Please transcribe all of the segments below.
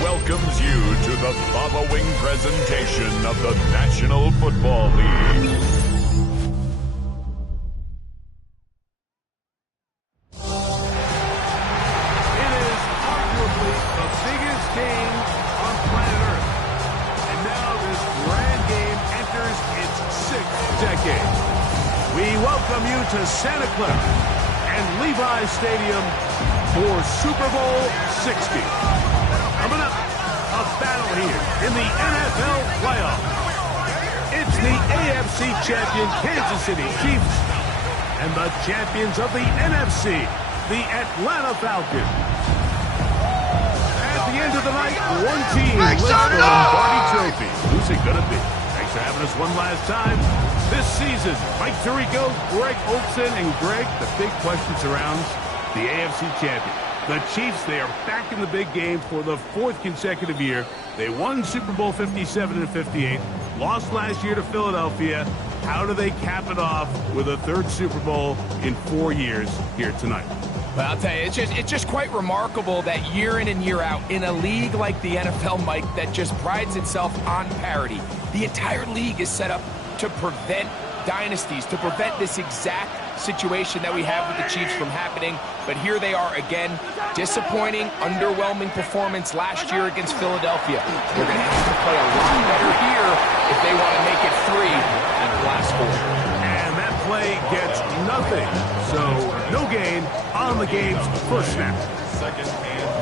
Welcomes you to the following presentation of the National Football League. It is arguably the biggest game on planet Earth. And now this grand game enters its 6th decade. We welcome you to Santa Clara and Levi's Stadium for Super Bowl 60. Coming up, a battle here in the NFL playoffs. It's the AFC champion Kansas City Chiefs and the champions of the NFC, the Atlanta Falcons. At the end of the night, one team lifts the Lombardi Trophy. Who's it going to be? Thanks for having us one last time. This season, Mike Tirico, Greg Olsen, and Greg, the big question surrounds the AFC champion. The Chiefs, they are back in the big game for the 4th consecutive year. They won Super Bowl 57 and 58, lost last year to Philadelphia. How do they cap it off with a 3rd Super Bowl in 4 years here tonight? Well, I'll tell you, it's just quite remarkable that year in and year out, in a league like the NFL, Mike, that just prides itself on parity, the entire league is set up to prevent dynasties, to prevent this exact situation that we have with the Chiefs from happening. But here they are again. Disappointing, underwhelming performance last year against Philadelphia. They're going to have to play a lot better here if they want to make it 3 in the last 4. And that play gets nothing. So no gain on the game's first snap.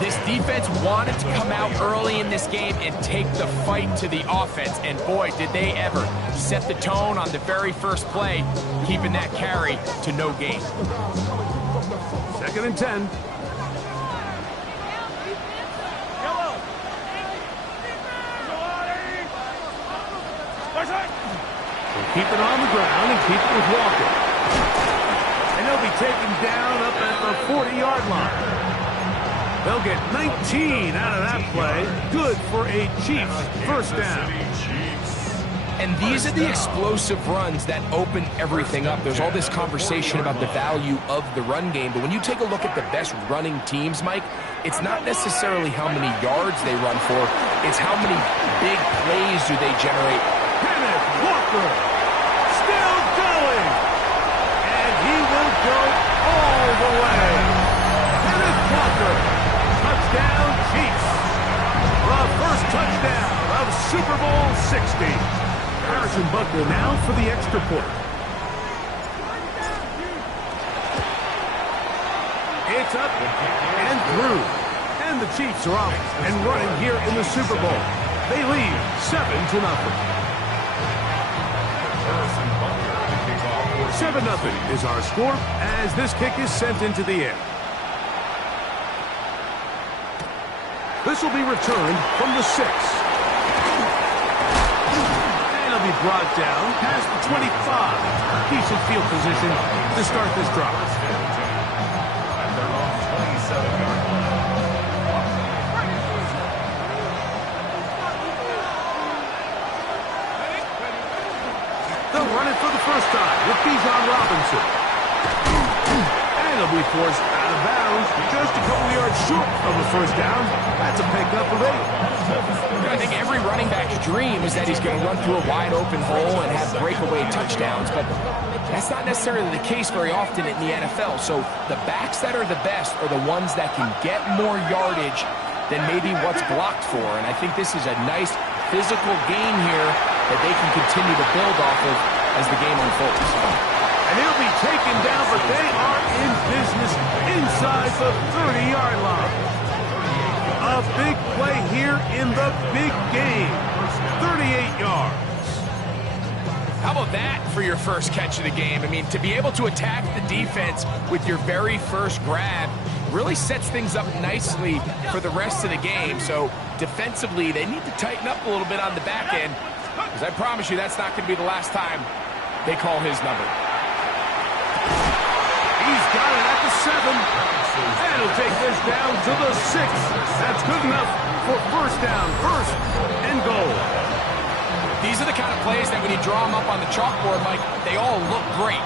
This defense wanted to come out early in this game and take the fight to the offense. And boy, did they ever set the tone on the very first play, keeping that carry to no gain. 2nd and 10. We'll keep it on the ground and keep it with Walker. And they'll be taken down up at the 40-yard line. They'll get 19 out of that play. Good for a Chiefs first down. And these are the explosive runs that open everything up. There's all this conversation about the value of the run game, but when you take a look at the best running teams, Mike, it's not necessarily how many yards they run for, it's how many big plays do they generate. Kenneth Walker still going, and he will go all the way. Kenneth Walker, touchdown Chiefs. The first touchdown of Super Bowl 60. Harrison Butker now for the extra point. It's up and through. And the Chiefs are off and running here in the Super Bowl. They lead 7-0. 7-0 is our score as this kick is sent into the air. This will be returned from the 6. And it'll be brought down past the 25. Decent field position to start this drive. They'll run it for the first time with Bijan Robinson. And it'll be forced out of bounds just a couple yards short of the first down. That's a pickup of 8. I think every running back's dream is that he's going to run through a wide open hole and have breakaway touchdowns, but that's not necessarily the case very often in the NFL. So the backs that are the best are the ones that can get more yardage than maybe what's blocked for. And I think this is a nice physical gain here that they can continue to build off of as the game unfolds. And he'll be taken down, but they are in business inside the 30-yard line. A big play here in the big game. 38 yards. How about that for your first catch of the game? I mean, to be able to attack the defense with your very first grab really sets things up nicely for the rest of the game. So defensively, they need to tighten up a little bit on the back end, because I promise you that's not going to be the last time they call his number. He's got it at the 7. And he'll take this down to the 6. That's good enough for first down, first and goal. These are the kind of plays that when you draw them up on the chalkboard, Mike, they all look great.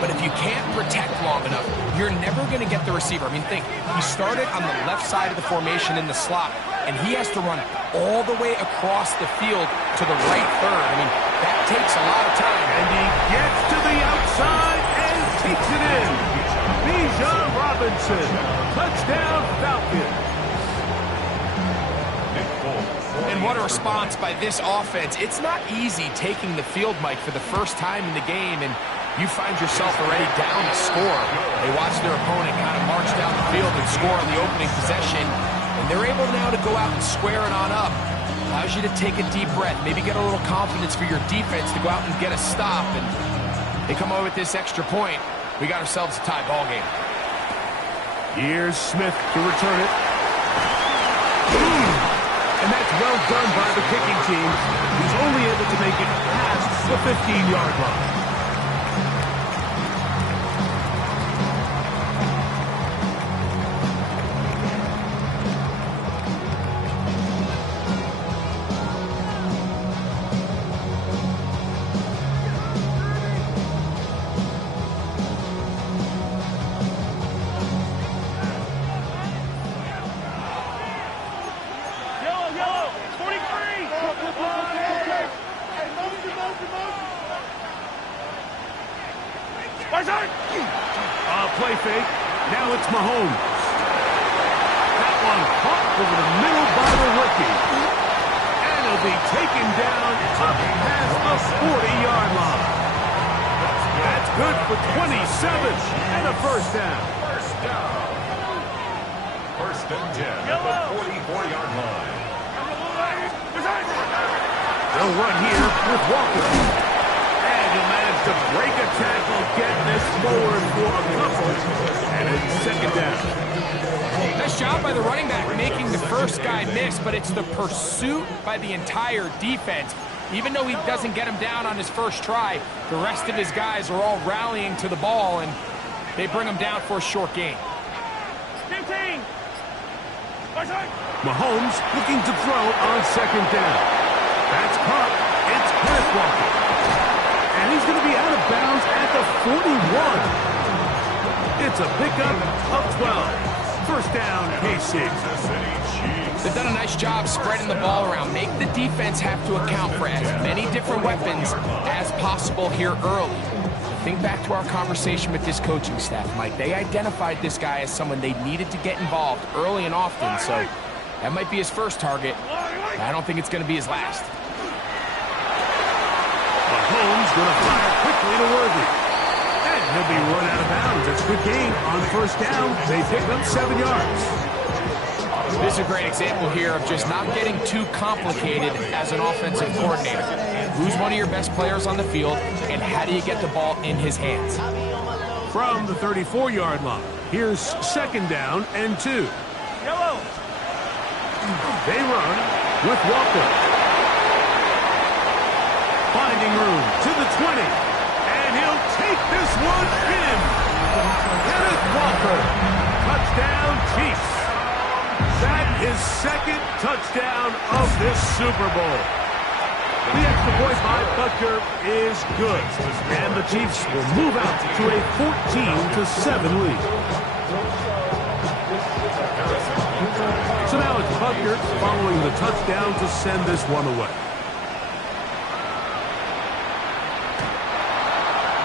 But if you can't protect long enough, you're never going to get the receiver. I mean, think, he started on the left side of the formation in the slot, and he has to run all the way across the field to the right third. I mean, that takes a lot of time. And he gets to the outside and takes it in. Bijan Robinson, touchdown Falcons. And what a response by this offense. It's not easy taking the field, Mike, for the first time in the game, and you find yourself already down a score. They watch their opponent kind of march down the field and score on the opening possession, and they're able now to go out and square it on up. Allows you to take a deep breath, maybe get a little confidence for your defense to go out and get a stop, and they come over with this extra point. We got ourselves a tie ball game. Here's Smith to return it. And that's well done by the kicking team. He's only able to make it past the 15-yard line. Play fake. Now it's Mahomes. That one caught over the middle by the rookie. And it'll be taken down up past the 40-yard line. That's good for 27 and a first down. First and 10 at the 44-yard line. They'll run here with Walker. He'll manage to break a tackle, get this forward for a couple, and it's second down. Nice job by the running back making the first guy miss, but it's the pursuit by the entire defense. Even though he doesn't get him down on his first try, the rest of his guys are all rallying to the ball, and they bring him down for a short gain. 15. Mahomes looking to throw on second down. That's caught. It's Kenneth Walker. And he's going to be out of bounds at the 41. It's a pickup of 12. First down, KC. They've done a nice job spreading the ball around. Make the defense have to account for as many different weapons as possible here early. Think back to our conversation with this coaching staff, Mike. They identified this guy as someone they needed to get involved early and often, so that might be his first target. I don't think it's going to be his last. Mahomes going to fire quickly to Worthy. And he'll be run out of bounds. It's a good gain on first down. They pick up 7 yards. This is a great example here of just not getting too complicated as an offensive coordinator. who's one of your best players on the field, and how do you get the ball in his hands. From the 34-yard line, here's second down and 2. Yellow. They run with Walker. Finding room to the 20. And he'll take this one in. Kenneth Walker. Touchdown, Chiefs. That is second touchdown of this Super Bowl. The extra point by Butker is good. And the Chiefs will move out to a 14-7 lead. So now it's Butker following the touchdown to send this one away.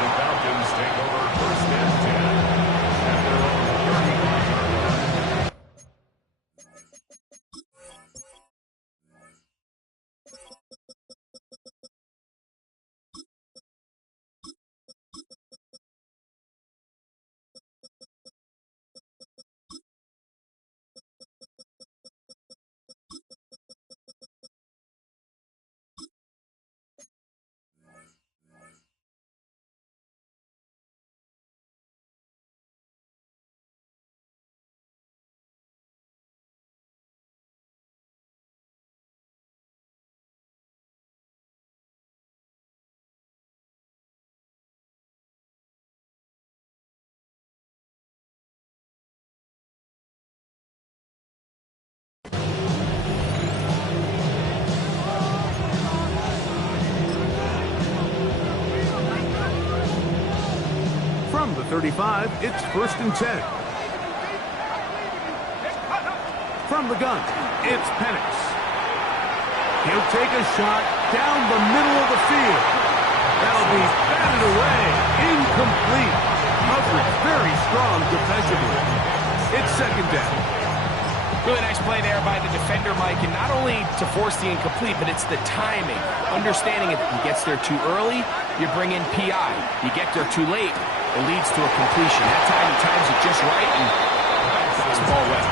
The Falcons take over first and 10 at their own 30-yard line. From the 35, it's first and 10. From the gun, it's Penix. He'll take a shot down the middle of the field. That'll be batted away. Incomplete. Coverage very strong defensively. It's second down. Really nice play there by the defender, Mike, and not only to force the incomplete, but it's the timing. Understanding if he gets there too early, you bring in PI. You get there too late, it leads to a completion. That time he times it just right and gets the ball away.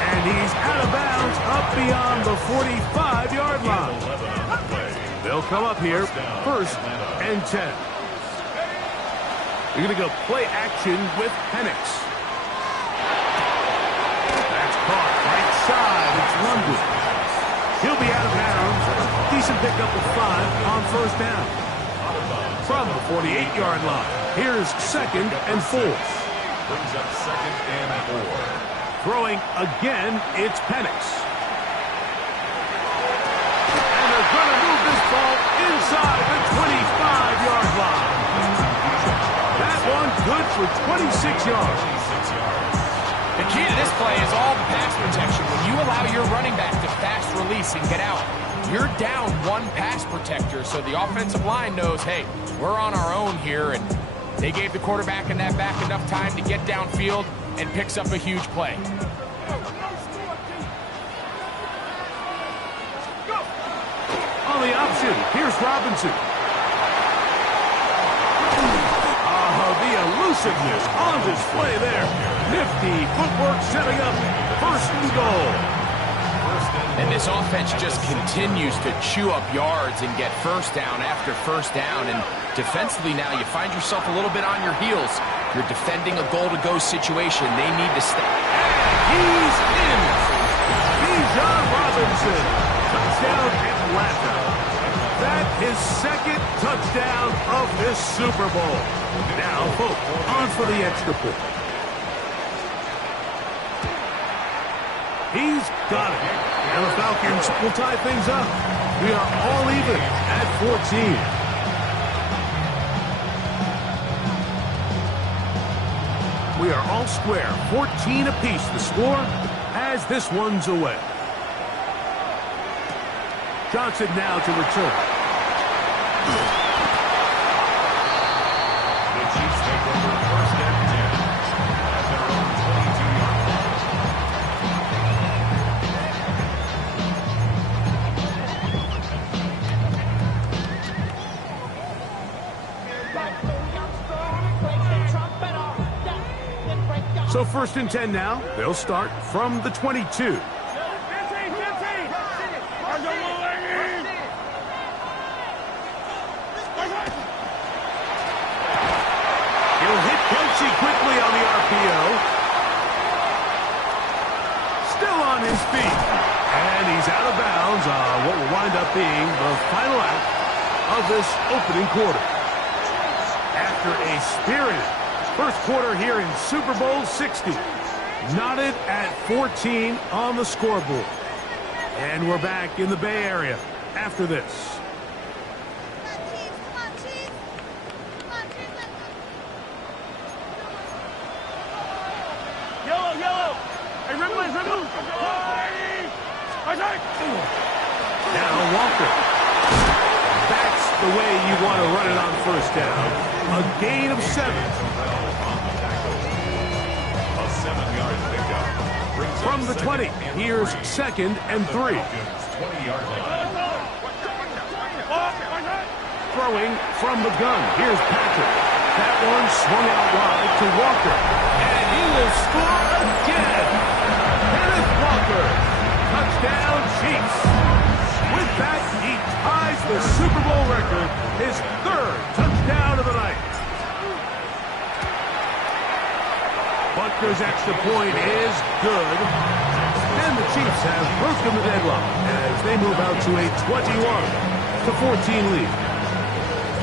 And he's out of bounds up beyond the 45-yard line. They'll come up here first and 10. You're going to go play action with Penix. That's caught right side. It's London. He'll be out of bounds. Decent pickup of 5 on first down. From the 48-yard line, here's second and 4. Brings up second and 4. Throwing again, it's Penix. And they're going to move this ball inside the 25-yard line. That one good for 26 yards. The key to this play is all the pass protection. When you allow your running back to fast release and get out, you're down one pass protector, so the offensive line knows, hey, we're on our own here, and they gave the quarterback and that back enough time to get downfield and picks up a huge play. On the option, here's Robinson. The elusiveness on display there. Nifty footwork setting up first and goal. And this offense just continues to chew up yards and get first down after first down. And defensively now, you find yourself a little bit on your heels. You're defending a goal-to-go situation. They need to stay. He's in. Bijan Robinson. Touchdown Atlanta. That is second touchdown of this Super Bowl. Now, Pope on for the extra point. He's got it. And the Falcons will tie things up. We are all even at 14. We are all square, 14 apiece the score as this one's away. Johnson now to return. The Chiefs take over first and 10 at their own 22-yard line. So first and 10 now. They'll start from the 22. his feet. And he's out of bounds on what will wind up being the final act of this opening quarter. After a spirited first quarter here in Super Bowl 60, knotted at 14 on the scoreboard. And we're back in the Bay Area after this. Now Walker. That's the way you want to run it on first down. A gain of 7. A 7-yard pickup. From the 20, here's 2nd and 3. 20-yard line. Throwing from the gun. Here's Patrick. That one swung out wide to Walker. And he will score again. Kenneth Walker. Touchdown, Chiefs. With that, he ties the Super Bowl record, his 3rd touchdown of the night. Butker's extra point is good. And the Chiefs have broken the deadlock as they move out to a 21-14 lead.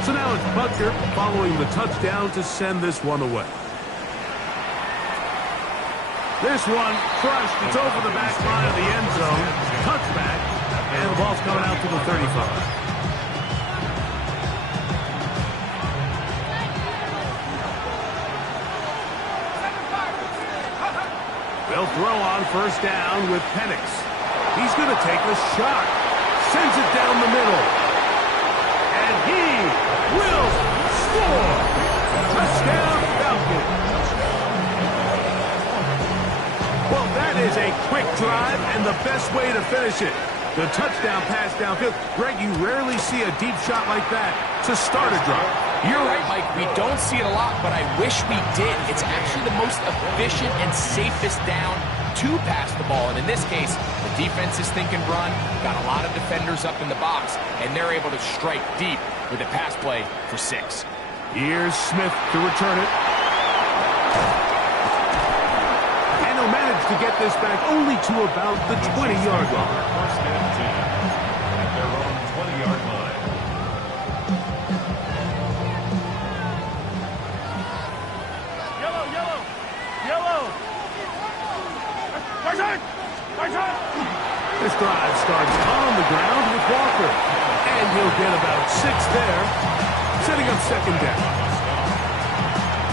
So now it's Butker following the touchdown to send this one away. This one crushed. It's over the back line of the end zone. Touchback. And the ball's coming out to the 35. They'll throw on first down with Penix. He's going to take a shot. Sends it down the middle. And he will score. Touchdown, Falcons. Well, that is a quick drive and the best way to finish it. The touchdown pass downfield. Greg, you rarely see a deep shot like that to start a drive. You're right, Mike. We don't see it a lot, but I wish we did. It's actually the most efficient and safest down to pass the ball. And in this case, the defense is thinking run, got a lot of defenders up in the box, and they're able to strike deep with a pass play for 6. Here's Smith to return it. And he'll manage to get this back only to about the 20-yard line. First and 10 at their own 20-yard line. This drive starts on the ground with Walker. And he'll get about 6 there, setting up second down.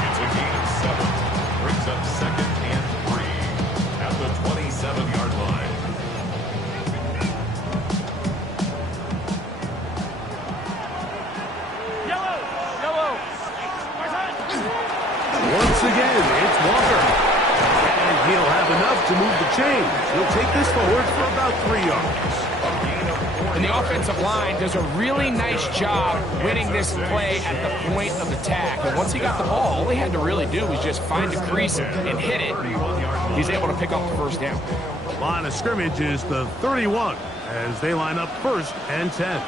It's a gain of 7. Brings up 2nd and 3 at the 27-yard line. Once again, it's Walker. And he'll have enough to move the chains. He'll take this forward for about 3 yards. And the offensive line does a really nice job winning this play at the point of attack. And once he got the ball, all he had to really do was just find a crease and hit it. He's able to pick up the first down. Line of scrimmage is the 31 as they line up 1st and 10.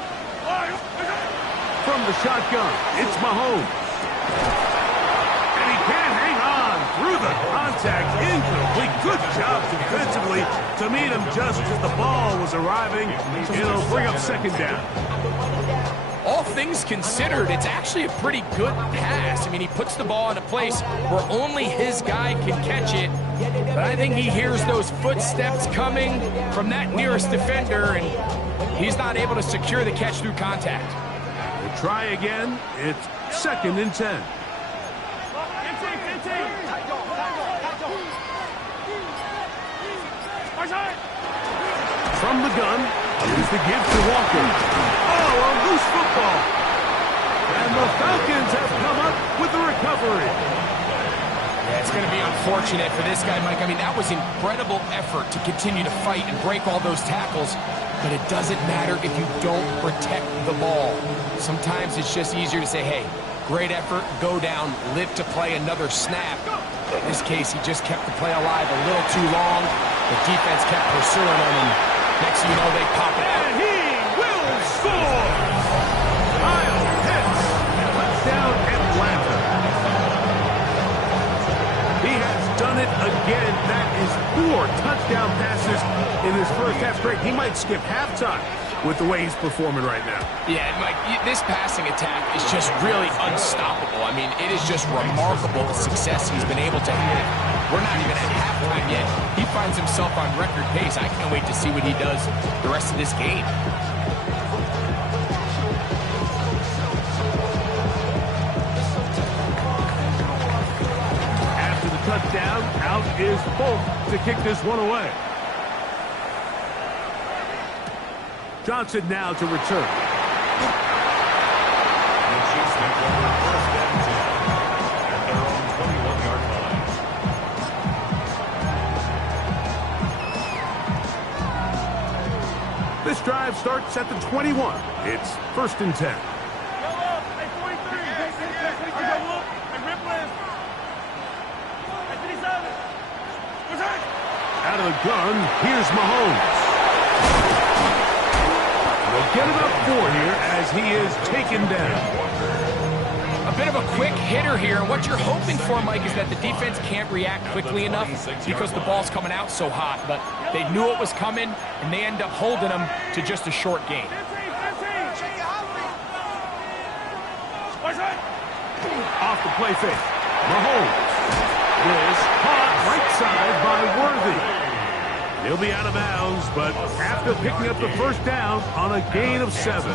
From the shotgun, it's Mahomes. And he can't hang on through the contact. Incomplete. Good job defensively to meet him just as the ball was arriving. It'll bring up second down. All things considered, it's actually a pretty good pass. I mean, he puts the ball in a place where only his guy can catch it. But I think he hears those footsteps coming from that nearest defender, and he's not able to secure the catch through contact. We'll try again. It's 2nd and 10. From the gun, here's the give to Walker. Oh, a loose football. And the Falcons have come up with the recovery. Yeah, it's going to be unfortunate for this guy, Mike. I mean, that was incredible effort to continue to fight and break all those tackles. But it doesn't matter if you don't protect the ball. Sometimes it's just easier to say, hey, great effort, go down, live to play another snap. In this case, he just kept the play alive a little too long. The defense kept pursuing him, and next thing you know, they pop it out. And he will score! Kyle Pitts, touchdown Atlanta. He has done it again. That is 4 touchdown passes in his first half straight. He might skip halftime with the way he's performing right now. Yeah, and Mike, this passing attack is just really unstoppable. I mean, it is just remarkable the success he's been able to have. We're not even at halftime yet. He finds himself on record pace. I can't wait to see what he does the rest of this game. After the touchdown, out is Folk to kick this one away. Johnson now to return. The Chiefs take over first and 10 at their own 21-yard line. This drive starts at the 21. It's first and 10. Out of the gun, here's Mahomes. They'll get it up 4 here as he is taken down. A bit of a quick hitter here, and what you're hoping for, Mike, is that the defense can't react quickly enough because the ball's coming out so hot, but they knew it was coming, and they end up holding them to just a short gain. Off the play fake. Mahomes. This caught right side by Worthy. He'll be out of bounds, but after picking up the first down on a gain of 7.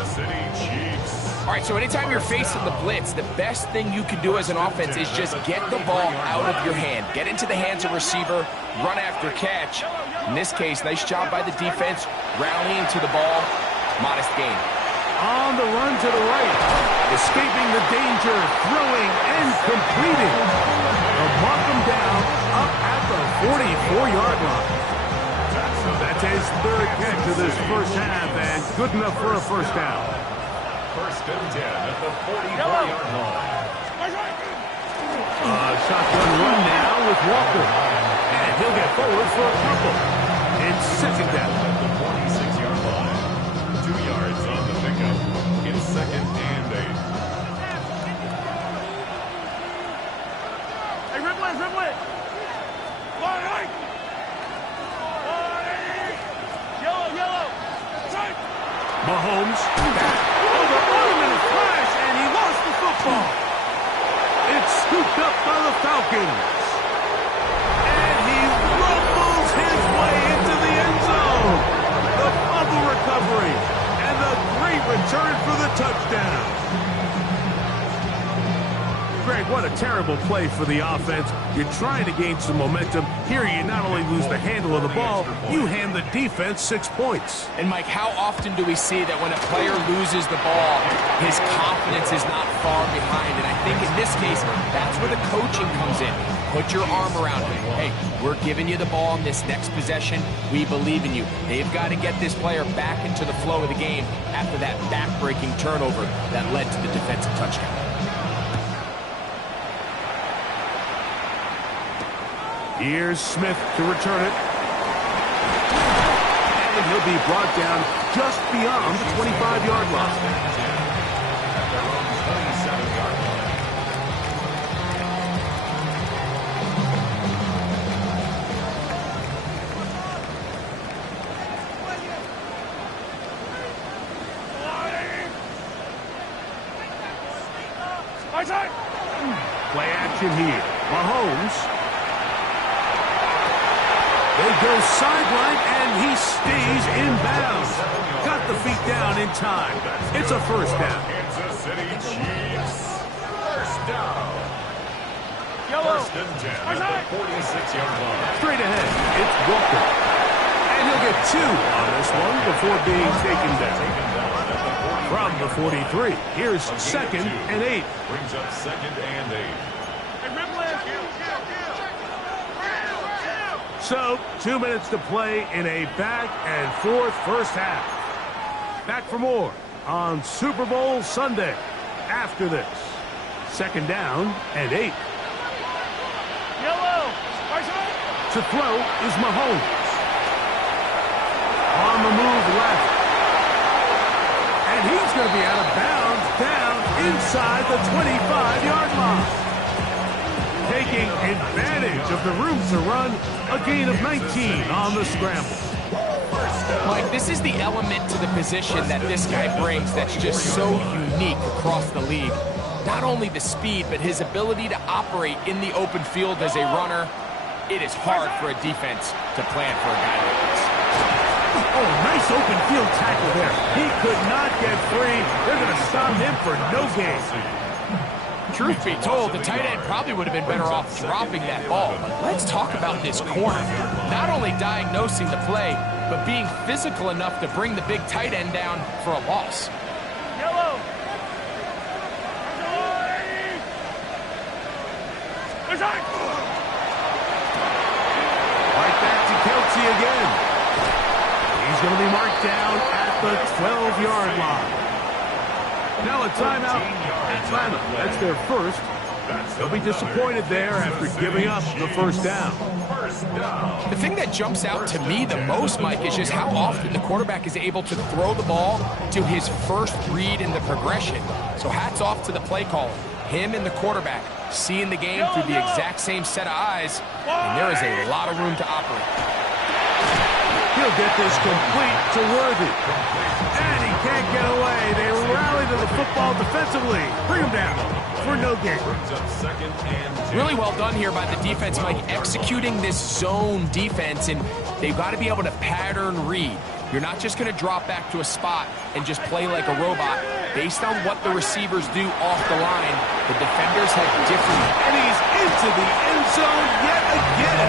All right, so anytime you're facing the blitz, the best thing you can do as an offense is just get the ball out of your hand. Get into the hands of receiver, run after catch. In this case, nice job by the defense, rallying to the ball. Modest gain. On the run to the right. Escaping the danger, throwing and completing. They'll mark him down up at the 44-yard line. That's his 3rd catch of this first half, and good enough for a first down. First and 10 at the 44-yard line. Shotgun run now with Walker. And he'll get forward for a couple. It's second down. At the 46-yard line. 2 yards on the pickup. It's second and 8. Hey, Ripple it! Yellow! Mahomes back over him in a flash, and he lost the football. It's scooped up by the Falcons. And he rumbles his way into the end zone. The fumble recovery and the great return for the touchdown. Greg, what a terrible play for the offense. You're trying to gain some momentum. Here you not only lose the handle of the ball, you hand the defense 6 points. And, Mike, how often do we see that when a player loses the ball, his confidence is not far behind? And I think in this case, that's where the coaching comes in. Put your arm around him. Hey, we're giving you the ball in this next possession. We believe in you. They've got to get this player back into the flow of the game after that back-breaking turnover that led to the defensive touchdown. Here's Smith to return it. And he'll be brought down just beyond the 25-yard line. At their own 27-yard line. Play action here. Mahomes. They go sideline, and he stays in bounds. Got the feet down in time. It's a first down. Kansas City Chiefs. First down. First and 10 at the 46-yard line. Straight ahead, it's Walker. And he'll get 2 on this one before being taken down. From the 43, here's second and 8. Brings up second and 8. So, 2 minutes to play in a back-and-forth first half. Back for more on Super Bowl Sunday. After this, second down and 8. To throw is Mahomes. On the move left. And he's going to be out of bounds down inside the 25-yard line. taking advantage of the room to run. A gain of 19 on the scramble. Mike, this is the element to the position that this guy brings that's just so unique across the league. Not only the speed, but his ability to operate in the open field as a runner. It is hard for a defense to plan for a guy like this. Oh, nice open field tackle there. He could not get free. They're going to stop him for no gain. Truth be told, the tight end probably would have been better off dropping that ball. But let's talk about this corner. Not only diagnosing the play, but being physical enough to bring the big tight end down for a loss. Yellow. Right back to Kelce again. He's going to be marked down at the 12-yard line. Now a timeout. Atlanta, that's their first. They'll be disappointed there after giving up the first down. The thing that jumps out to me the most, Mike, is just how often the quarterback is able to throw the ball to his first read in the progression. So hats off to the play caller. Him and the quarterback seeing the game through the exact same set of eyes, and there is a lot of room to operate. He'll get this complete to Worthy. And he can't get away. They rally to the football defensively. Bring him down for no gain. Really well done here by the defense, Mike, executing this zone defense, and they've got to be able to pattern read. You're not just going to drop back to a spot and just play like a robot. Based on what the receivers do off the line, the defenders have different. And he's into the end zone yet again.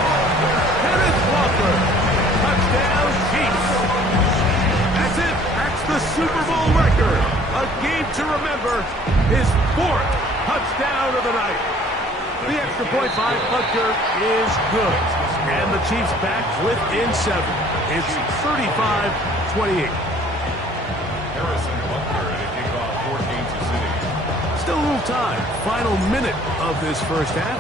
Kenneth Walker. Touchdown, Chiefs. That's it. That's the Super Bowl record. A game to remember. His fourth touchdown of the night. The extra point by Butker is good. And the Chiefs back within 7. It's 35-28. Harrison Butker at a kickoff for Kansas City. Still a little time. Final minute of this first half.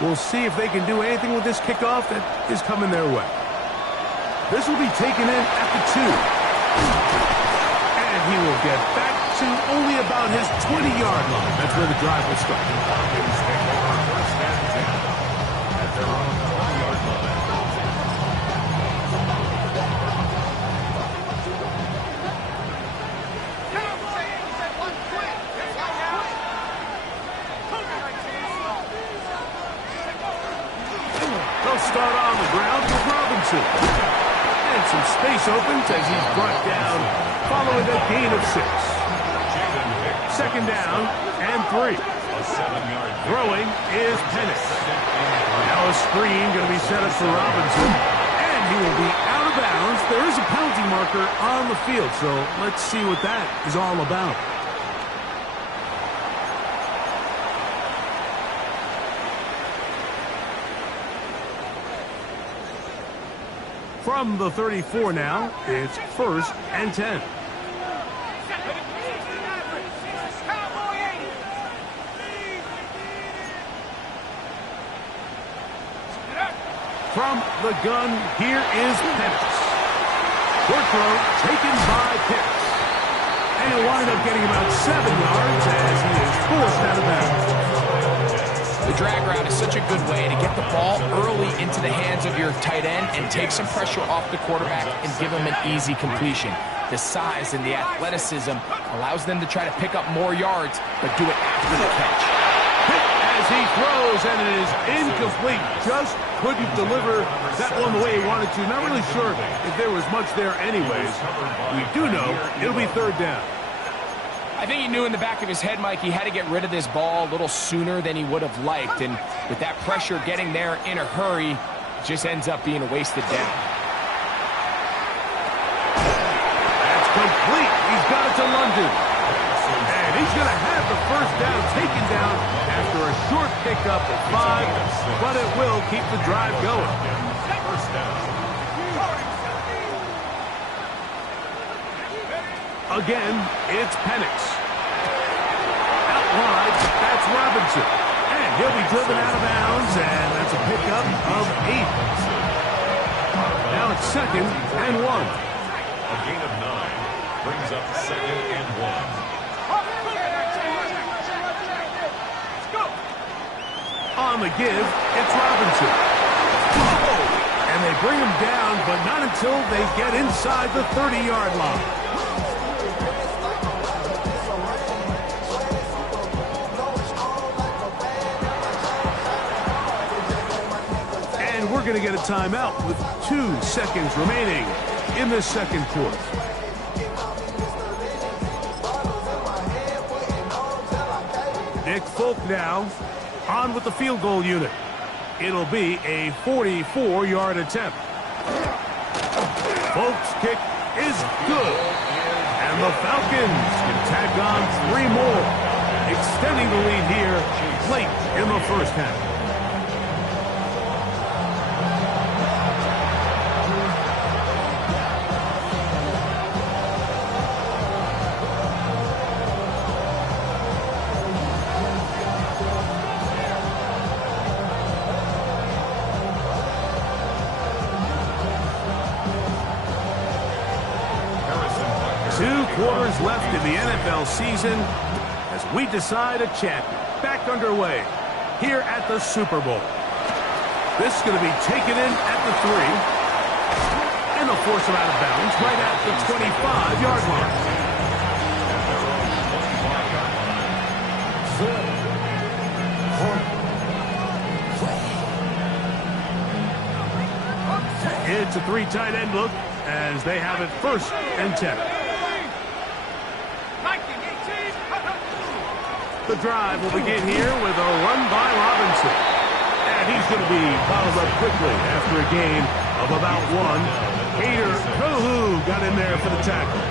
We'll see if they can do anything with this kickoff that is coming their way. This will be taken in at the 2. And he will get back to only about his 20-yard line. That's where the drive will start. Falcons take over first and 10 at their own 20-yard line. They'll start on the ground with Robinson. And some space opens as he's brought down following a gain of 6. Second down and 3. A 7-yard Throwing is Penix. Now a screen going to be set up for Robinson. And he will be out of bounds. There is a penalty marker on the field, so let's see what that is all about. From the 34 now, it's first and 10. From the gun, here is Penix. Short throw taken by Pitts. And he'll wind up getting about 7 yards as he is forced out of bounds. The drag route is such a good way to get the ball early into the hands of your tight end and take some pressure off the quarterback and give him an easy completion. The size and the athleticism allows them to try to pick up more yards, but do it after the catch. As he throws, and it is incomplete. Just couldn't deliver that one the way he wanted to. Not really sure if there was much there anyways. We do know it'll be third down. I think he knew in the back of his head, Mike, he had to get rid of this ball a little sooner than he would have liked. And with that pressure getting there in a hurry, it just ends up being a wasted down. That's complete. He's got it to London. And he's going to have the first down taken down after a short pickup of 5, but it will keep the drive going. First down. Again, it's Penix. Out wide, that's Robinson. And he'll be driven out of bounds, and that's a pickup of 8. Now it's second and 1. A gain of 9 brings up second and 1. On the give, it's Robinson. Whoa! And they bring him down, but not until they get inside the 30-yard line. And we're going to get a timeout with 2 seconds remaining in the second quarter. Nick Folk now on with the field goal unit. It'll be a 44-yard attempt. Folk's kick is good. And the Falcons can tack on 3 more, extending the lead here late in the first half. Left in the NFL season as we decide a champion. Back underway here at the Super Bowl. This is going to be taken in at the 3. And they'll force him out of bounds right at the 25-yard line. It's a 3 tight end look as they have it 1st and 10. The drive will begin here with a run by Robinson. And he's going to be bottled up quickly after a gain of about 1. Hader Kohu got in there for the tackle.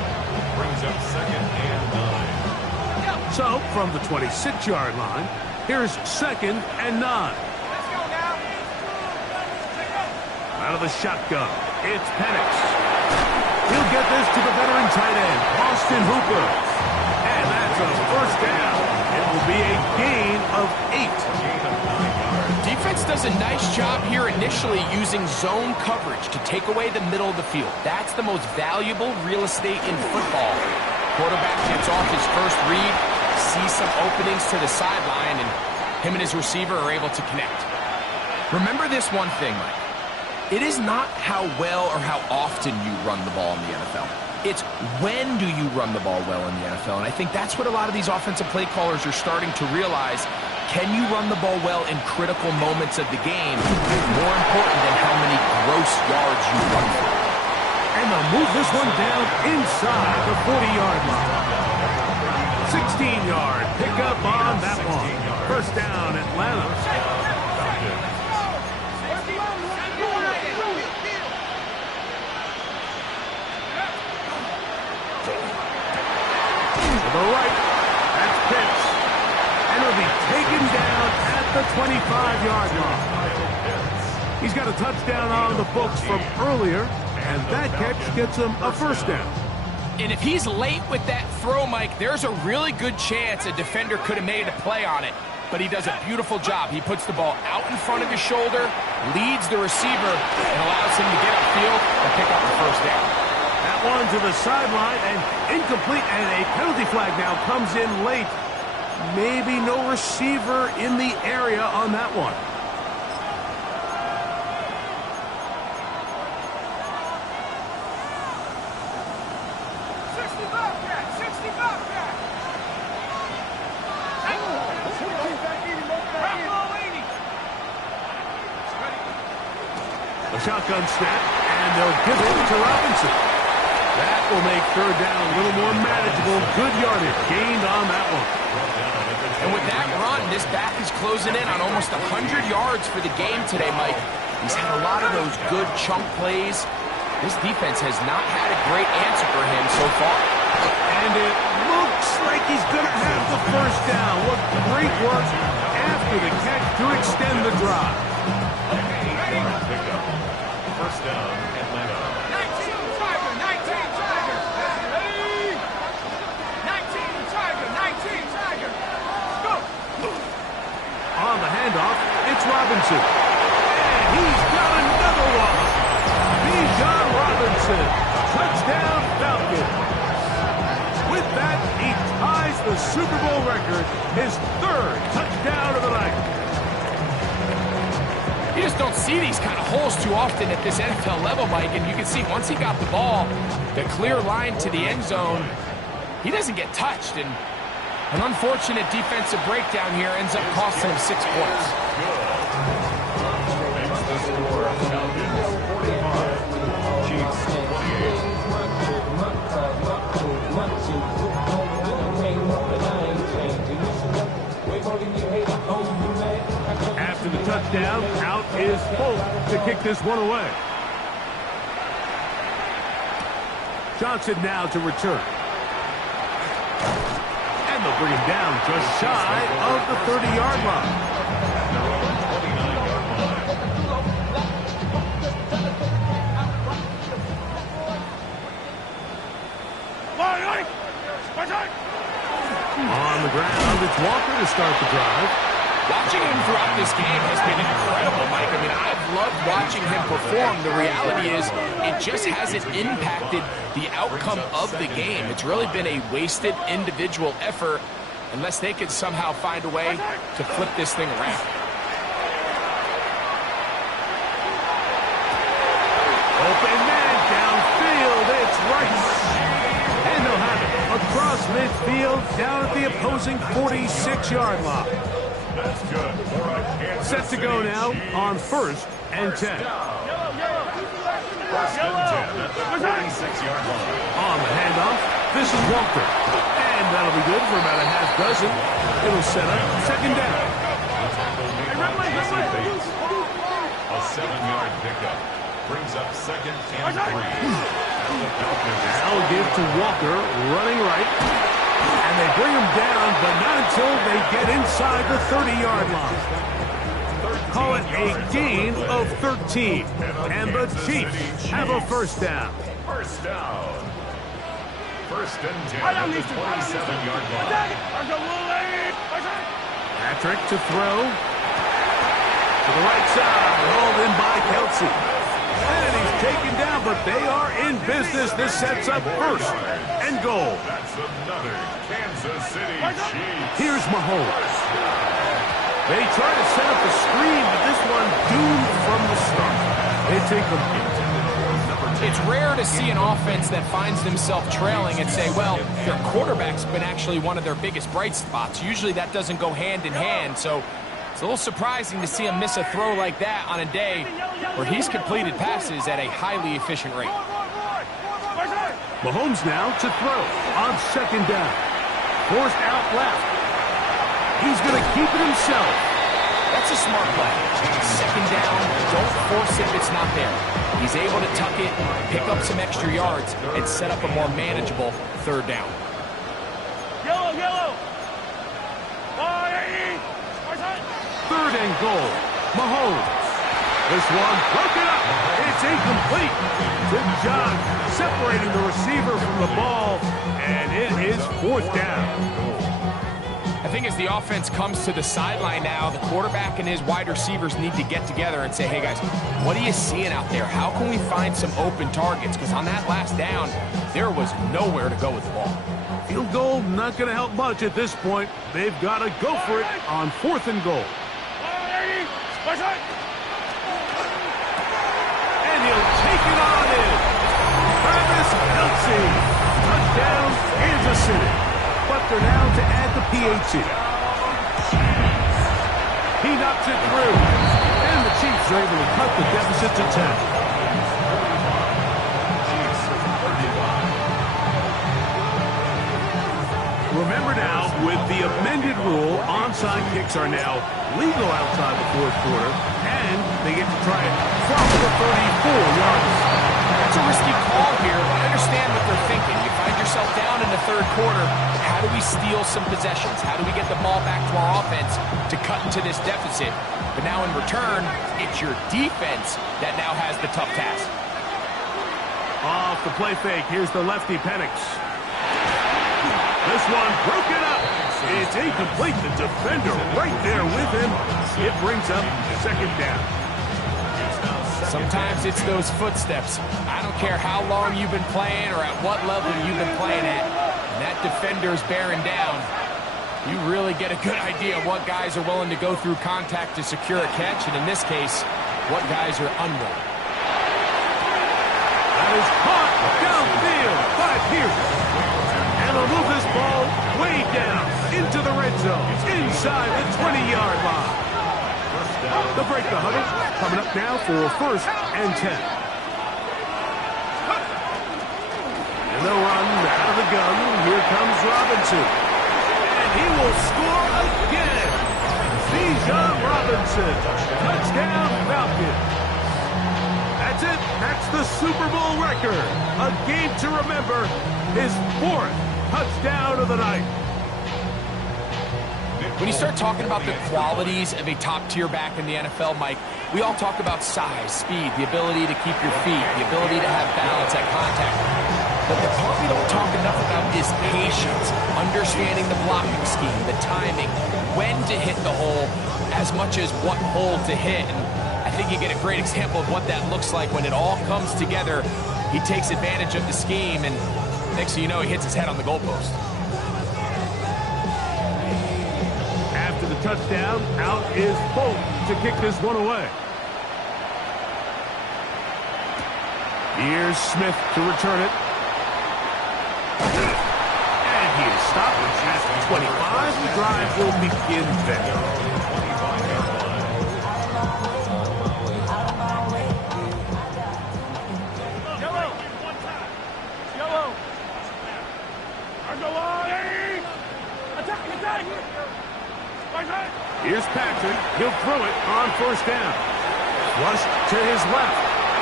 Brings up 2nd and 9. So, from the 26-yard line, here's 2nd and 9. Out of the shotgun, it's Penix. He'll get this to the veteran tight end, Austin Hooper. And that's a 1st down. It will be a gain of 8. Defense does a nice job here initially using zone coverage to take away the middle of the field. That's the most valuable real estate in football. Quarterback gets off his first read, sees some openings to the sideline, and him and his receiver are able to connect. Remember this one thing, Mike. It is not how well or how often you run the ball in the NFL. It's when do you run the ball well in the NFL, and I think that's what a lot of these offensive play callers are starting to realize. Can you run the ball well in critical moments of the game? More important than how many gross yards you run for. And they'll move this one down inside the 40-yard line. 16-yard pickup on that one. 1st down, Atlanta. To the right, that's Pitts. And he'll be taken down at the 25-yard line. He's got a touchdown on the books from earlier, and that catch gets him a 1st down. And if he's late with that throw, Mike, there's a really good chance a defender could have made a play on it. But he does a beautiful job. He puts the ball out in front of his shoulder, leads the receiver, and allows him to get upfield and pick up the 1st down. That one to the sideline and incomplete, and a penalty flag now comes in late. Maybe no receiver in the area on that one. A shotgun snap, and they'll give it to Robinson. That will make 3rd down a little more manageable. Good yardage gained on that one. And with that run, this back is closing in on almost 100 yards for the game today, Mike. He's had a lot of those good chunk plays. This defense has not had a great answer for him so far. And it looks like he's going to have the 1st down. What great work after the catch to extend the drive. 1st down, Atlanta. 19 Tiger, 19 Tiger. 19 Tiger, 19 Tiger. Go. On the handoff, it's Robinson. And he's got another one. Bijan Robinson. Touchdown Falcons. With that, he ties the Super Bowl record, his 3rd touchdown of the night. You just don't see these kind of holes too often at this NFL level, Mike, and you can see once he got the ball, the clear line to the end zone, he doesn't get touched, and an unfortunate defensive breakdown here ends up costing him 6 points. After the touchdown, out is Folk to kick this one away. Johnson now to return. And they'll bring him down just shy of the 30-yard line. On the ground, it's Walker to start the drive. Watching him throughout this game has been incredible, Mike. I mean, I've loved watching him perform. The reality is it just hasn't impacted the outcome of the game. It's really been a wasted individual effort unless they can somehow find a way to flip this thing around. Open man downfield, it's Rice. And they'll have it across midfield down at the opposing 46-yard line. That's good. Set to go now on 1st and 10. First and 10 at the 46-yard line. On the handoff, this is Walker. And that'll be good for about a half dozen. It'll set up 2nd down. A 7-yard pickup brings up 2nd and 3. Now give to Walker, running right. And they bring him down, but not until they get inside the 30-yard line. Call it a gain of 13. And the Chiefs have a 1st down. First down. 1st and 10 at the 27-yard line. Patrick to throw. To the right side, hauled in by Kelsey. And he's taken down, but they are in business. This sets up 1st and goal. That's another Kansas City Chiefs. Here's Mahomes. They try to set up the screen, but this one doomed from the start. It's incomplete. It's rare to see an offense that finds themselves trailing and say, well, their quarterback's been actually one of their biggest bright spots. Usually that doesn't go hand in hand, so it's a little surprising to see him miss a throw like that on a day where he's completed passes at a highly efficient rate. Mahomes now to throw on 2nd down. Forced out left. He's going to keep it himself. That's a smart play. 2nd down, don't force it if it's not there. He's able to tuck it, pick up some extra yards, and set up a more manageable 3rd down. Yellow. 3rd and goal. Mahomes. This one broken up. It's incomplete. To John, separating the receiver from the ball, and it is 4th down. I think as the offense comes to the sideline now, the quarterback and his wide receivers need to get together and say, hey guys, what are you seeing out there? How can we find some open targets? Because on that last down, there was nowhere to go with the ball. Field goal not going to help much at this point. They've got to go for it on 4th and goal. And he'll take it on in. Travis Kelce. Touchdown, Kansas City. But they're now to add the PAT. He knocks it through. And the Chiefs are able to cut the deficit to 10. Remember now, with the amended rule, onside kicks are now legal outside the 4th quarter, and they get to try it from the 34-yard line. That's a risky call here, but I understand what they're thinking. You find yourself down in the 3rd quarter, how do we steal some possessions? How do we get the ball back to our offense to cut into this deficit? But now in return, it's your defense that now has the tough task. Off the play fake, here's the lefty Penix. This one broken up. It's incomplete. The defender right there with him. It brings up 2nd down. Sometimes it's those footsteps. I don't care how long you've been playing or at what level you've been playing at. And that defender's bearing down. You really get a good idea of what guys are willing to go through contact to secure a catch. And in this case, what guys are unwilling. That is caught downfield by Pierce. And they'll move this ball way down into the red zone, inside the 20-yard line. They'll break the huddle. Coming up now for 1st and 10. And they'll run out of the gun. Here comes Robinson. And he will score again. Bijan Robinson. Touchdown, Falcons. That's it. That's the Super Bowl record. A game to remember. His 4th touchdown of the night. When you start talking about the qualities of a top-tier back in the NFL, Mike, we all talk about size, speed, the ability to keep your feet, the ability to have balance at contact. But the part we don't talk enough about is patience, understanding the blocking scheme, the timing, when to hit the hole, as much as what hole to hit. And I think you get a great example of what that looks like when it all comes together. He takes advantage of the scheme, and next thing you know, he hits his head on the goalpost. After the touchdown, out is Bolt to kick this one away. Here's Smith to return it. And he is stopped at the 25. The drive will begin there. Here's Patrick. He'll throw it on 1st down. Flushed to his left.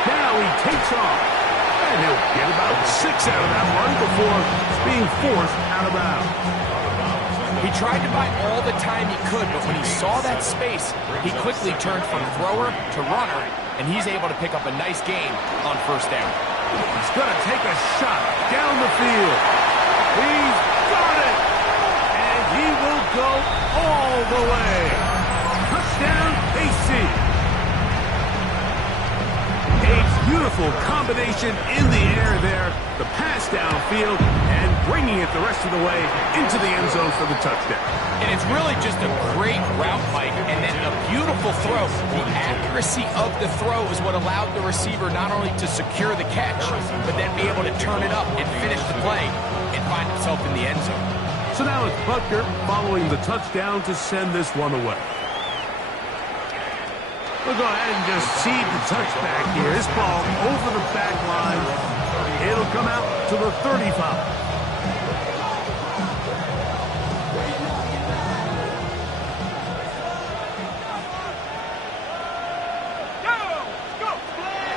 Now he takes off. And he'll get about 6 out of that one before being forced out of bounds. He tried to buy all the time he could, but when he saw that space, he quickly turned from thrower to runner, and he's able to pick up a nice gain on 1st down. He's going to take a shot down the field. He's got it. And he will go all the way. Touchdown, KC. A beautiful combination in the air there. The pass downfield and bringing it the rest of the way into the end zone for the touchdown. And it's really just a great route, Mike, and then a beautiful throw. The accuracy of the throw is what allowed the receiver not only to secure the catch, but then be able to turn it up and finish the play and find himself in the end zone. So now it's Butker following the touchdown to send this one away. We'll go ahead and just seed the touchback here. This ball over the back line. It'll come out to the 35.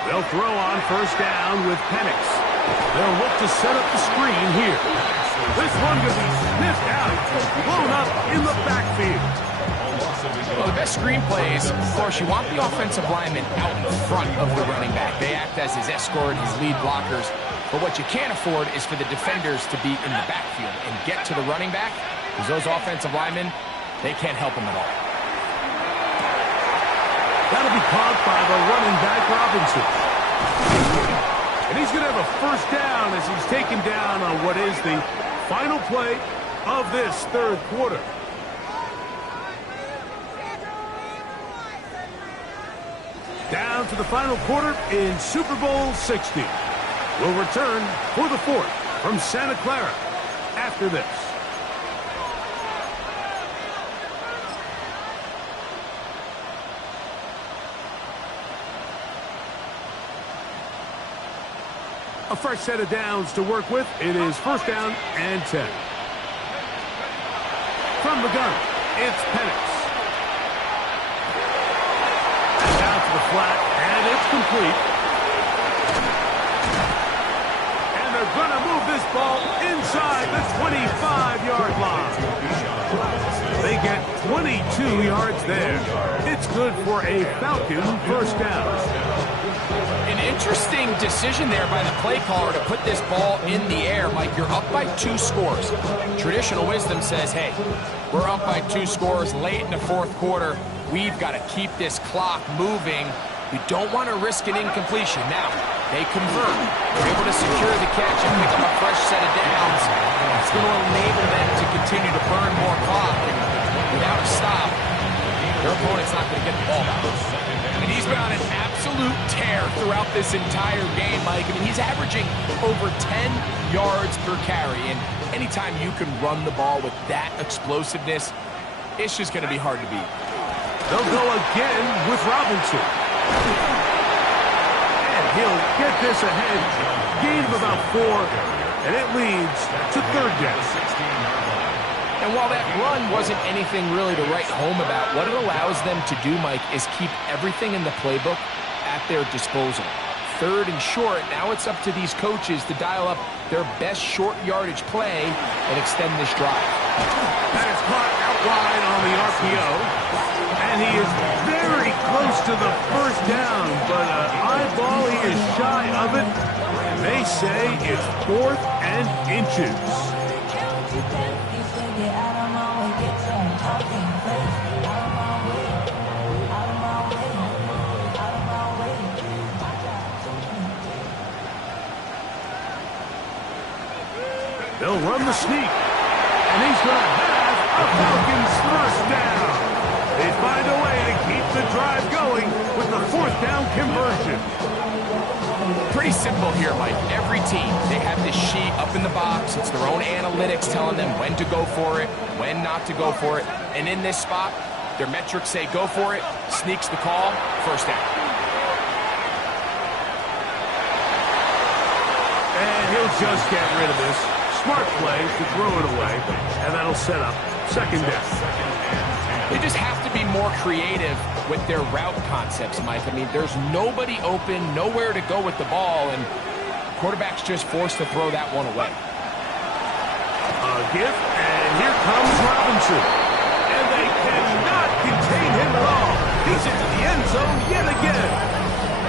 They'll throw on 1st down with Penix. They'll look to set up the screen here. This one going to be sniffed out, blown up in the backfield. Well, the best screenplays, of course, you want the offensive lineman out in front of the running back. They act as his escort, his lead blockers. But what you can't afford is for the defenders to be in the backfield and get to the running back, because those offensive linemen, they can't help him at all. That'll be caught by the running back, Robinson. And he's going to have a 1st down as he's taken down on what is the final play of this 3rd quarter. Down to the final quarter in Super Bowl 60. We'll return for the 4th from Santa Clara after this. A fresh set of downs to work with. It is 1st down and 10. From the gun, it's Penix. Down to the flat, and it's complete. And they're going to move this ball inside the 25-yard line. They get 22 yards there. It's good for a Falcon 1st down. An interesting decision there by the play caller to put this ball in the air. Mike, you're up by 2 scores. Traditional wisdom says, hey, we're up by 2 scores late in the 4th quarter. We've got to keep this clock moving. We don't want to risk an incompletion. Now, they convert. They're able to secure the catch and pick up a fresh set of downs. It's going to enable them to continue to burn more clock. And without a stop, their opponent's not going to get the ball out. And he's been on an absolute tear throughout this entire game, Mike. I mean, he's averaging over 10 yards per carry. And anytime you can run the ball with that explosiveness, it's just going to be hard to beat. They'll go again with Robinson. And he'll get this ahead. Gain of about 4, and it leads to third down. And while that run wasn't anything really to write home about, what it allows them to do, Mike, is keep everything in the playbook at their disposal. Third and short, now it's up to these coaches to dial up their best short yardage play and extend this drive. That is caught out wide on the RPO. And he is very close to the first down, but eyeball, he is shy of it. And they say it's 4th and inches. They'll run the sneak, and he's going to have a Falcons first down. They find a way to keep the drive going with the 4th down conversion. Pretty simple here, Mike. Every team, they have this sheet up in the box. It's their own analytics telling them when to go for it, when not to go for it. And in this spot, their metrics say go for it, sneaks the call, first down. And he'll just get rid of this. Smart play to throw it away, and that'll set up second down. They just have to be more creative with their route concepts, Mike. I mean, there's nobody open, nowhere to go with the ball, and quarterback's just forced to throw that one away. A gift, and here comes Robinson. And they cannot contain him at all. He's into the end zone yet again.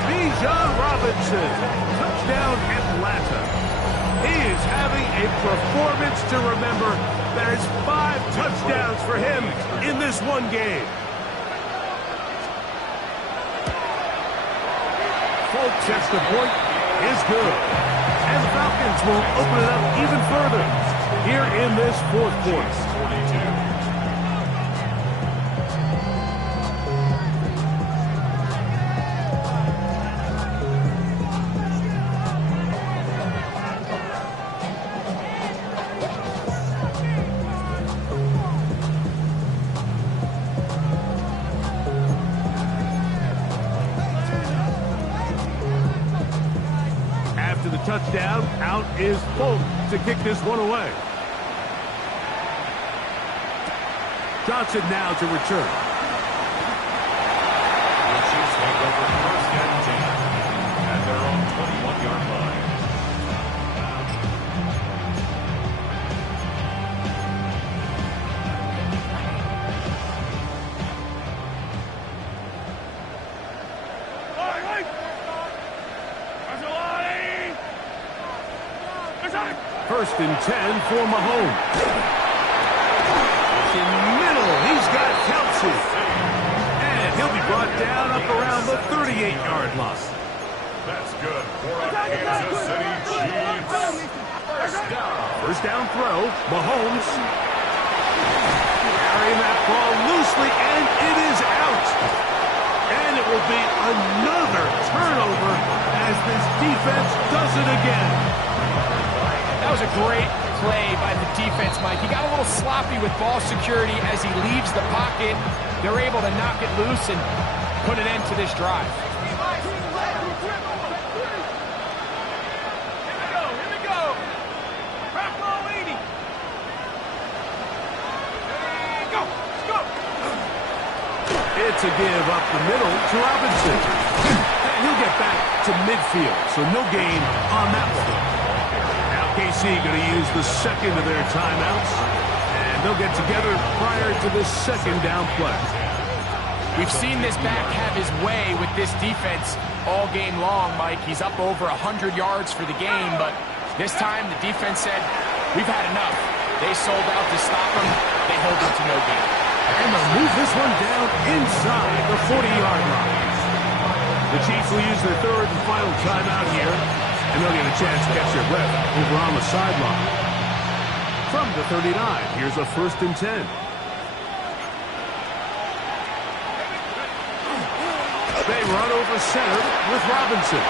Bijan Robinson, touchdown Atlanta. He is having a performance to remember. There's 5 touchdowns for him in this one game. Full chest of point is good. And the Falcons will open it up even further here in this 4th quarter. Touchdown, out is Folk to kick this one away. Johnson now to return. The Chiefs take over 1st and 10 at their own 21-yard line. First and 10 for Mahomes. In the middle, he's got Kelsey. And he'll be brought down up around the 38-yard line. That's good for a Kansas City Chiefs. First down throw, Mahomes. Carrying that ball loosely, and it is out. And it will be another turnover as this defense does it again. That was a great play by the defense, Mike. He got a little sloppy with ball security as he leaves the pocket. They're able to knock it loose and put an end to this drive. Here we go. Crap ball 80. Go. Let's go. It's a give up the middle to Robinson. He'll get back to midfield, so no gain on that one. KC going to use the second of their timeouts, and they'll get together prior to this second down play. We've seen this back have his way with this defense all game long, Mike. He's up over 100 yards for the game, but this time the defense said, we've had enough. They sold out to stop him. They hold him to no gain. And they'll move this one down inside the 40-yard line. The Chiefs will use their third and final timeout here, and they'll get a chance to catch their breath over on the sideline. From the 39, here's a 1st and 10. They run over center with Robinson.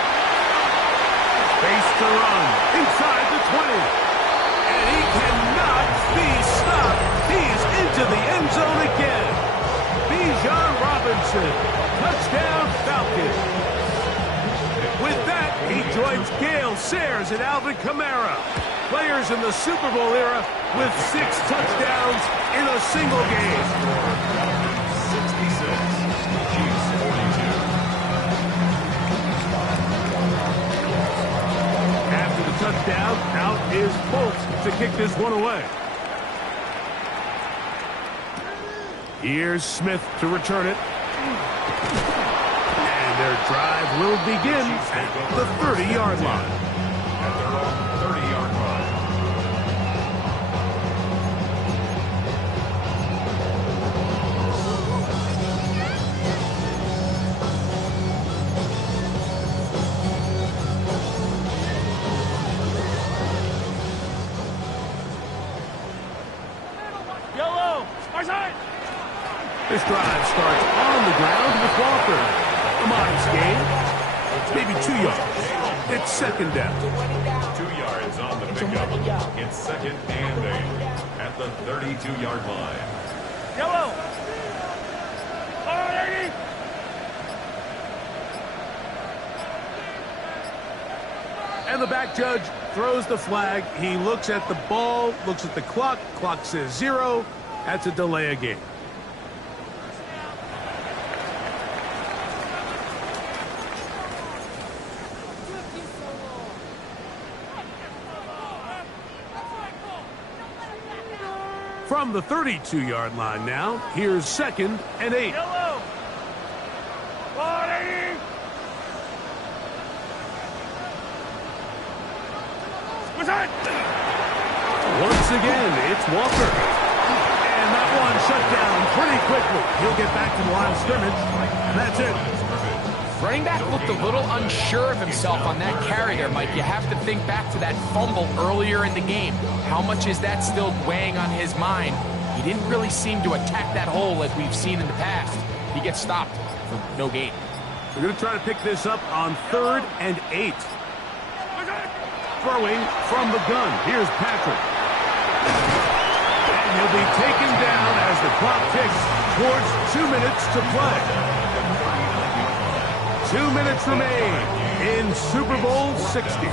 Face to run inside the 20. And he cannot be stopped. He is into the end zone again. Bijan Robinson, touchdown Falcons. With that, he joins Gale Sayers and Alvin Kamara, players in the Super Bowl era with 6 touchdowns in a single game. 66, Chiefs 42. After the touchdown, out is Fultz to kick this one away. Here's Smith to return it. And their drive will begin at the 30-yard line. At their own 30-yard line. Yellow. Outside. This drive starts on the ground with Walker. A modest gain. Maybe 2 yards. It's second down. 2 yards on the pickup. It's second and 8 at the 32-yard line. Yellow. Alrighty. And the back judge throws the flag. He looks at the ball, looks at the clock. Clock says 0. That's a delay of game. From the 32-yard line now, here's second and 8. Yellow. 180. Outside. Once again, it's Walker. And that one shut down pretty quickly. He'll get back to the line of scrimmage, and that's it. Running back looked a little unsure of himself on that carry there, Mike. You have to think back to that fumble earlier in the game. How much is that still weighing on his mind? He didn't really seem to attack that hole like we've seen in the past. He gets stopped for no gain. We're going to try to pick this up on 3rd and 8. Throwing from the gun. Here's Patrick. And he'll be taken down as the clock ticks towards 2 minutes to play. 2 minutes remain in Super Bowl 60.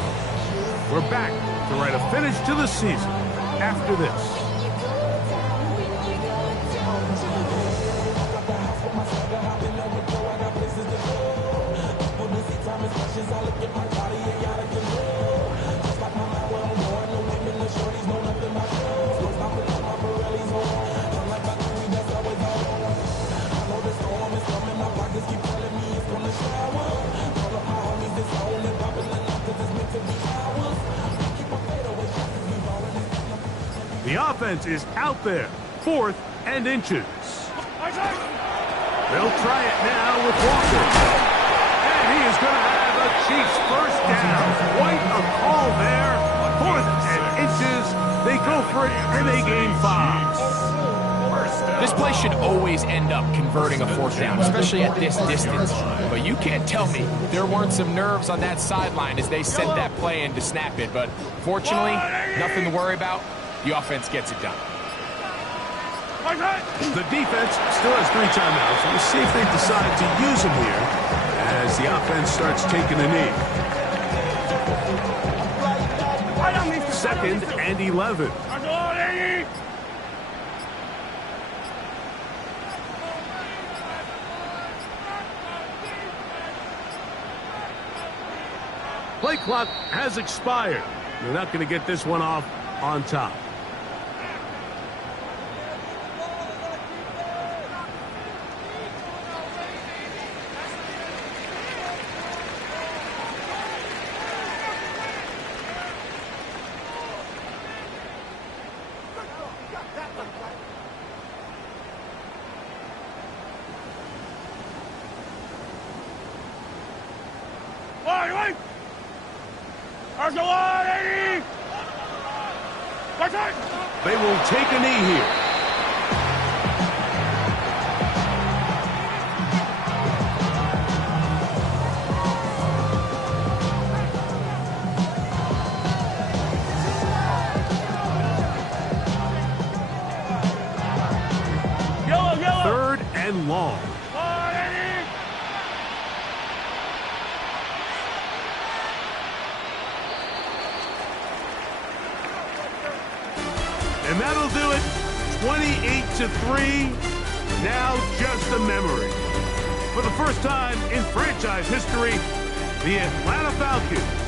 We're back to write a finish to the season after this. The offense is out there, 4th and inches. They'll try it now with Walker. And he is going to have a Chiefs first down. Quite a call there. 4th and inches. They go for it, and they gain 5. This play should always end up converting a 4th down, especially at this distance. But you can't tell me there weren't some nerves on that sideline as they sent that play in to snap it. But fortunately, nothing to worry about. The offense gets it done. The defense still has 3 timeouts. We'll see if they decide to use them here as the offense starts taking a knee. 2nd and 11. Play clock has expired. They're not going to get this one off on top. They will take a knee here. long. And that'll do it. 28-3. Now just a memory. For the first time in franchise history, the Atlanta Falcons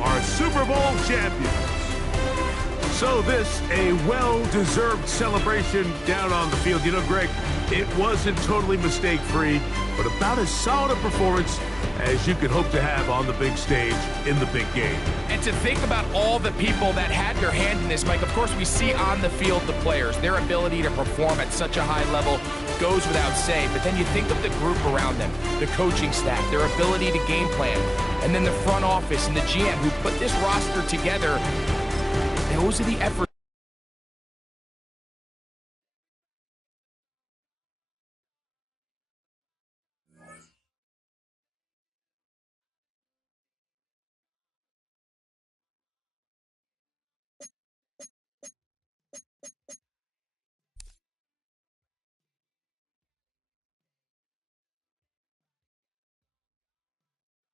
are Super Bowl champions. So this, a well-deserved celebration down on the field. You know, Greg, it wasn't totally mistake-free, but about as solid a performance as you could hope to have on the big stage in the big game. And to think about all the people that had their hand in this, Mike, of course we see on the field the players, their ability to perform at such a high level goes without saying, but then you think of the group around them, the coaching staff, their ability to game plan, and then the front office and the GM who put this roster together. Those are the efforts.